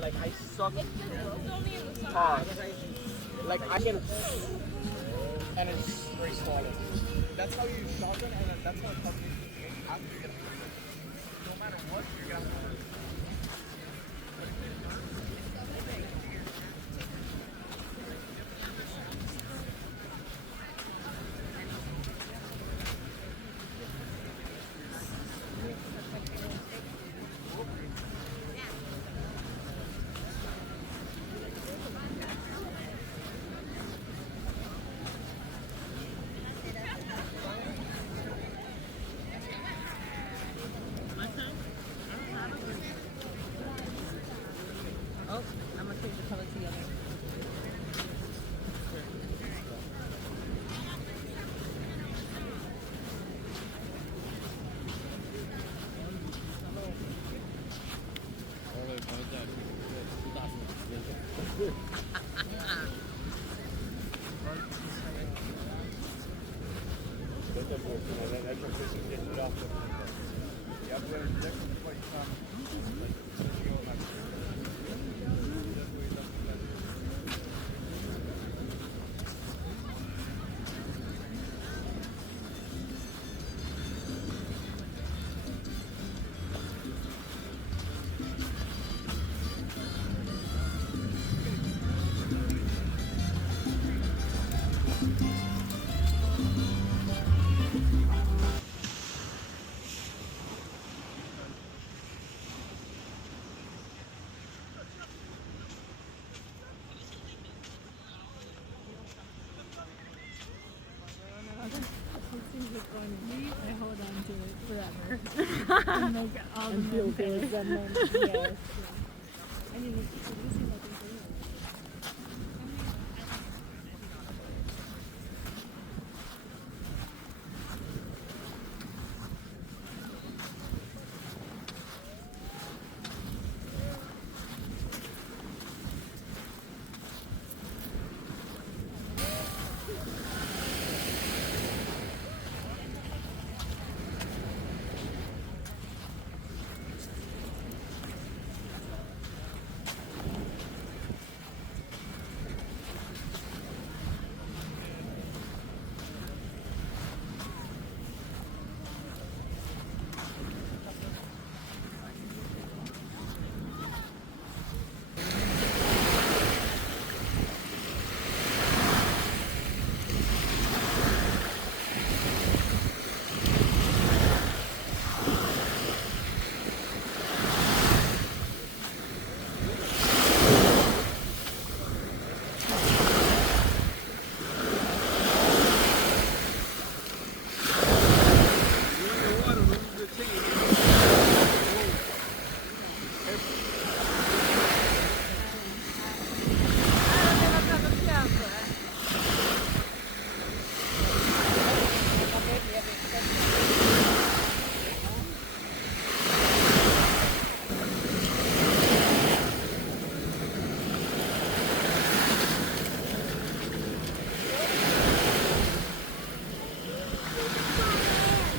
Like I suck hard. Like I can, and it's very swollen. That's how you shotgun, and that's how tough it is after you get a free. No matter what, you're gonna have to work. Oh, I'm gonna take the color together. I hold on to it forever. And make all the Until men there's pay. a man, yes. I mean, it's producing like a video.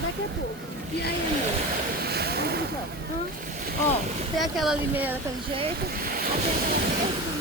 Daqui a pouco. E aí, amigo? Tem aquela ali meio daquele jeito, aí tem aquela verde.